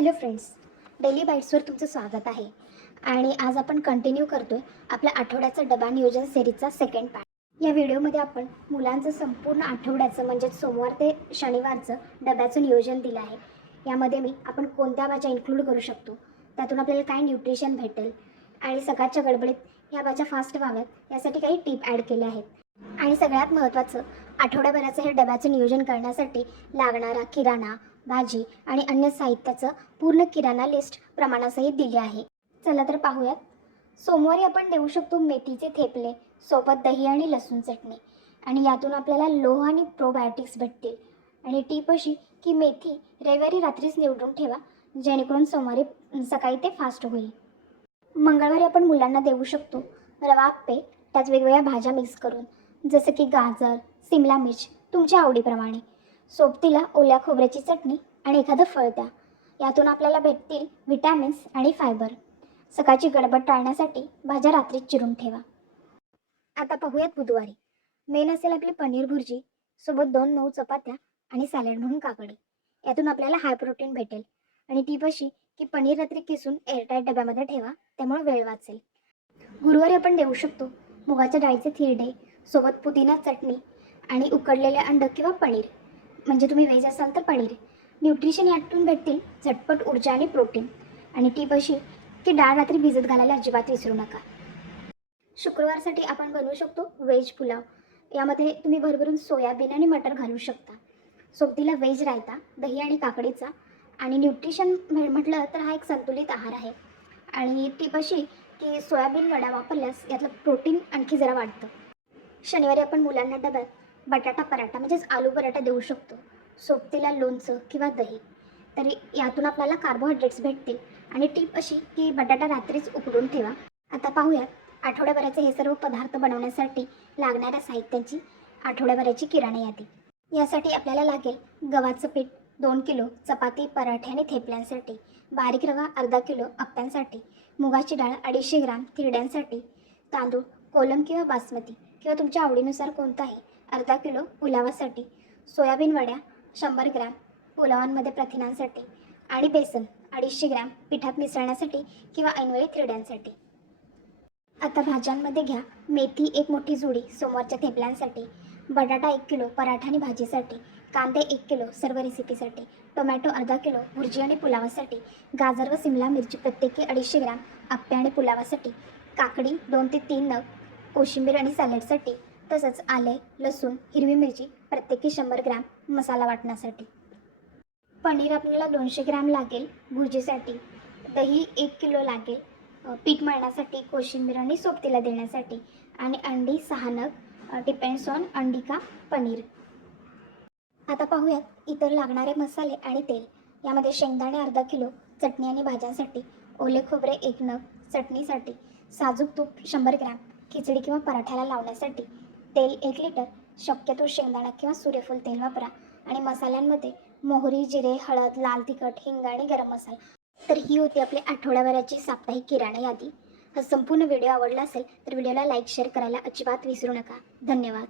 Hello friends, daily बाईट्सवर तुमचं स्वागत आहे. आणि आज आपण कंटिन्यू करतोय आपल्या आठवड्याचा डबा नियोजन सिरीजचा सेकंड पार्ट. या व्हिडिओमध्ये आपण मुलांचं संपूर्ण आठवड्याचं म्हणजे सोमवार ते शनिवारचं डब्याचं नियोजन दिलं आहे. यामध्ये आपण कोणत्या भाज्या इन्क्लूड करू शकतो, त्यातून आपल्याला काय न्यूट्रिशन भेटेल आणि सकाळच्या गडबडीत या भाज्या फास्ट व्हाव्यात यासाठी काही टिप ॲड केल्या आहेत. आणि सगळ्यात महत्त्वाचं, आठवड्याभराचं हे डब्याचं नियोजन करण्यासाठी लागणारा किराणा, भाजी आणि अन्य साहित्याचं पूर्ण किराणा लिस्ट प्रमाणासहित दिली आहे. चला तर पाहूयात. सोमवारी आपण देऊ शकतो मेथीचे थेपले सोबत दही आणि लसूण चटणी, आणि यातून आपल्याला लोह आणि प्रोबायोटिक्स भेटतील. आणि टीप अशी की मेथी रविवारी रात्रीच निवडून ठेवा, जेणेकरून सोमवारी सकाळी ते फास्ट होईल. मंगळवारी आपण मुलांना देऊ शकतो रवा आप्पे, त्यात वेगवेगळ्या भाज्या मिक्स करून, जसं की गाजर, सिमला मिर्च तुमच्या आवडीप्रमाणे. सोबतीला ओल्या खोबऱ्याची चटणी आणि एखादं फळ द्या. यातून आपल्याला भेटतील विटॅमिन्स आणि फायबर. सकाळची गडबड टाळण्यासाठी भाज्या रात्रीच चिरून ठेवा. आता पाहूयात बुधवारी. मेन असेल आपली पनीर भुर्जी सोबत 2 मऊ चपात्या आणि सॅलड म्हणून काकडी. यातून आपल्याला हाय प्रोटीन भेटेल. आणि टीप अशी की पनीर रात्री किसून एअरटाईट डब्यामध्ये ठेवा, त्यामुळे वेळ वाचेल. गुरुवारी आपण देऊ शकतो मुगाच्या डाळीचे थिरडे सोबत पुदिना चटणी आणि उकडलेले अंड किंवा पनीर, म्हणजे तुम्ही व्हेज असाल तर पनीर. न्यूट्रिशन यातून भेटतील झटपट ऊर्जा आणि प्रोटीन. आणि टीप अशी की डाळ रात्री भिजत घालायला अजिबात विसरू नका. शुक्रवारसाठी आपण बनवू शकतो व्हेज पुलाव. यामध्ये तुम्ही भरभरून सोयाबीन आणि मटर घालू शकता. सोबतीला व्हेज रायता, दही आणि काकडीचा. आणि न्यूट्रिशन म्हटलं तर हा एक संतुलित आहार आहे. आणि टीप अशी की सोयाबीन वडा वापरल्यास यातलं प्रोटीन आणखी जरा वाढतं. शनिवारी आपण मुलांना डब्यात बटाटा पराठा म्हणजेच आलू पराठा देऊ शकतो, सोबतीला लोणचं किंवा दही. तरी यातून आपल्याला कार्बोहायड्रेट्स भेटतील. आणि टीप अशी की बटाटा रात्रीच उकडून ठेवा. आता पाहूयात आठवड्याभराचे हे सर्व पदार्थ बनवण्यासाठी लागणाऱ्या साहित्याची आठवड्याभराची किराणा यादी. यासाठी आपल्याला लागेल गव्हाचं पीठ 2 किलो चपाती, पराठे आणि थेपल्यांसाठी, बारीक रवा अर्धा किलो अप्प्यांसाठी, मुगाची डाळ 250 ग्राम थिरड्यांसाठी, तांदूळ कोलम किंवा बासमती किंवा तुमच्या आवडीनुसार कोणताही अर्धा किलो पुलावासाठी, सोयाबीन वड्या 100 ग्राम पुलावांमध्ये प्रथिनांसाठी, आणि बेसन 250 ग्राम पिठात मिसळण्यासाठी किंवा ऐनवेळी थिरड्यांसाठी. आता भाज्यांमध्ये घ्या मेथी 1 मोठी जुडी सोमवारच्या थेपल्यांसाठी, बटाटा 1 किलो पराठा आणि भाजीसाठी, कांदे 1 किलो सर्व रेसिपीसाठी, टोमॅटो अर्धा किलो भुर्जी आणि पुलावासाठी, गाजर व सिमला मिरची प्रत्येकी 250 ग्राम आप्पे आणि पुलावासाठी, काकडी 2 ते 3 नग, कोशिंबीर आणि सॅलडसाठी, तसंच आले, लसूण, हिरवी मिरची प्रत्येकी 100 ग्राम मसाला वाटण्यासाठी. पनीर आपल्याला 200 ग्राम लागेल भुर्जीसाठी, दही 1 किलो लागेल पीठ मळण्यासाठी, कोशिंबीर आणि सोबतीला देण्यासाठी, आणि अंडी 6 नग, डिपेंड्स ऑन अंडी का पनीर. आता पाहूयात इतर लागणारे मसाले आणि तेल. यामध्ये शेंगदाणे अर्धा किलो चटणी आणि भाज्यांसाठी, ओले खोबरे 1 नग चटणीसाठी, साजूक तूप 100 ग्राम खिचडी किंवा पराठ्याला लावण्यासाठी, तेल 1 लिटर, शक्यतो शेंगदाणा किंवा सूर्यफूल तेल वापरा. आणि मसाल्यांमध्ये मोहरी, जिरे, हळद, लाल तिखट, हिंग आणि गरम मसाला. तर ही होती आपली आठवड्याभराची साप्ताहिक किराणा यादी. हा संपूर्ण व्हिडिओ आवडला असेल तर व्हिडिओला लाईक शेअर करायला अजिबात विसरू नका. धन्यवाद.